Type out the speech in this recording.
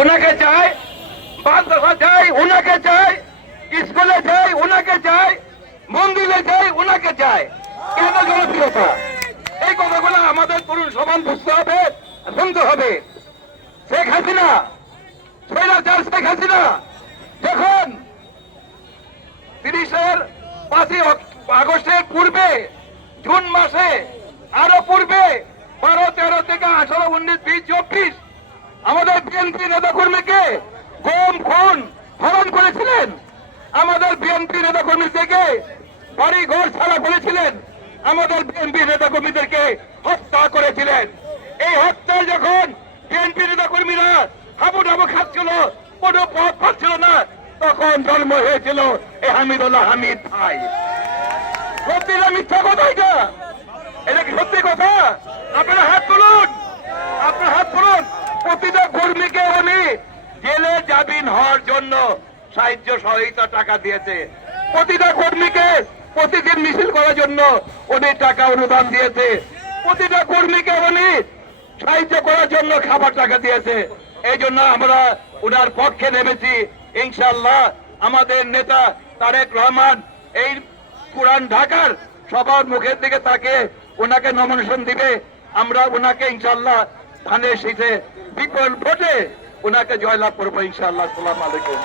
ওনাকে চাই, মাদ্রাসা চাই ওনাকে চাই, স্কুলে চাই ওনাকে চাই, মন্দিরে চাই ওনাকে চাই। কেন জনপ্রিয়তা? এই কথাগুলো আমাদের তরুণ সমাজ বুঝতে হবে, শুনতে হবে। শেখ হাসিনা, স্বৈরাচার শেখ হাসিনা যখন 5ই আগস্টের পূর্বে, জুন মাসে, আরো পূর্বে 12, 13 থেকে 18, 19, 20, 24 আমাদের বিএনপি নেতা কর্মীকে গুম, খুন, হরণ করেছিলেন। আমাদের বিএনপি নেতা কর্মী থেকে বাড়ি ঘর ছাড়া করেছিলেন। আমাদের বিএনপি নেতা কর্মীদেরকে হত্যা করেছিলেন। এই হত্যা যখন বিএনপি নেতা কর্মীরা হাবুডাবু খাচ্ছিল, কোনো পথ পাচ্ছিল না, তখন জন্ম হয়েছিল এই হামিদুল্লাহ হামিদ ভাই। সত্যি না মিথ্যা কথা? এটা কি সত্যি কথা? আপনারা হাত তুলুন, আপনার হাত তুলুন। প্রতিটা কর্মীকে উনি জেলে জামিন হওয়ার জন্য সাহায্য সহযোগিতা টাকা দিয়েছে। প্রতিটা কর্মীকে প্রতিদিন মিছিল করার জন্য উনি টাকা অনুদান দিয়েছে। প্রতিটা কর্মীকে উনি সাহায্য করার জন্য খাবার টাকা দিয়েছে। এই জন্য আমরা ওনার পক্ষে নেমেছি। ইনশাআল্লাহ আমাদের নেতা তারেক রহমান এই পুরান ঢাকার সবার মুখের দিকে তাকে ওনাকে নমিনেশন দিবে। আমরা ওনাকে ইনশাআল্লাহ ধানের শীষে বিপুল ভোটে ওনাকে জয়লাভ করবো ইনশাআল্লাহ। আসসালামু আলাইকুম।